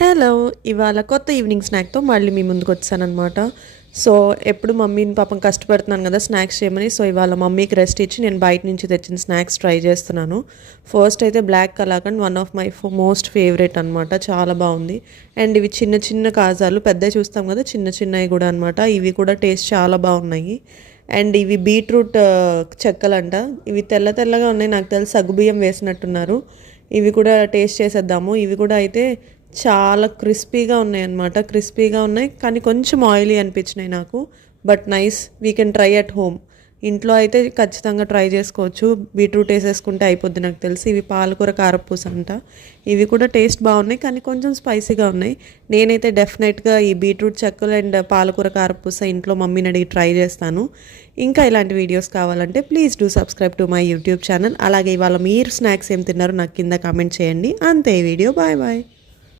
Hello! ఇవాళ కొత్త evening స్నాక్‌తో మళ్ళీ మీ ముందుకొచ్చేసాననమాట. సో, ఎప్పుడు మమ్మీని పాపం కష్టపెడుతున్నాను గదా! స్నాక్స్ చేయమని. సో, ఇవాళ మమ్మీకి రెస్ట్ ఇచ్చి నేను బయట నుంచి తెచ్చిన స్నాక్స్ ట్రై చేస్తున్నాను. ఫస్ట్ అయితే black kalakand one of my most favourite అనమాట. చాలా బావుంది. అండ్ ఇవి చిన్న చిన్న కాజాలు పెద్దయి చూస్తాం గదా! చిన్న చిన్నయి గూడా అనమాట. ఇవి కూడా టేస్ట్ చాలా బావున్నాయి. అండ్ ఇవి బీట్రూట్ చెక్కలంట. ఇవి తెల్ల తెల్లగా ఉన్నాయి. నాకు తెలిసి సగ్గుబియ్యం వేసినట్టున్నారు. ఇవి కూడా టేస్ట్ చేసేద్దాము. ఇవి కూడా అయితే చాలా క్రిస్పీగా ఉన్నాయన్నమాట. క్రిస్పీగా ఉన్నాయి కానీ కొంచెం ఆయిలీ అనిపించినాయి నాకు. But nice, we can try at home. ఇంట్లో అయితే ఖచ్చితంగా ట్రై చేసుకోవచ్చు. బీట్రూట్ వేసేసుకుంటే అయిపోద్ది నాకు తెలిసి. ఇవి పాలకూర కారపూస అంట. ఇవి కూడా టేస్ట్ బాగున్నాయి కానీ కొంచెం స్పైసీగా ఉన్నాయి. నేనైతే డెఫినెట్గా ఈ బీట్రూట్ చెక్కలు అండ్ పాలకూర కారపూస ఇంట్లో మమ్మీని అడిగి ట్రై చేస్తాను. ఇంకా ఇలాంటి వీడియోస్ కావాలంటే please do subscribe to my YouTube channel. అలాగే ఇవాళ మీరు స్నాక్స్ ఏం తిన్నారో నాకు కింద కామెంట్ చేయండి. అంతే ఈ వీడియో. Bye bye.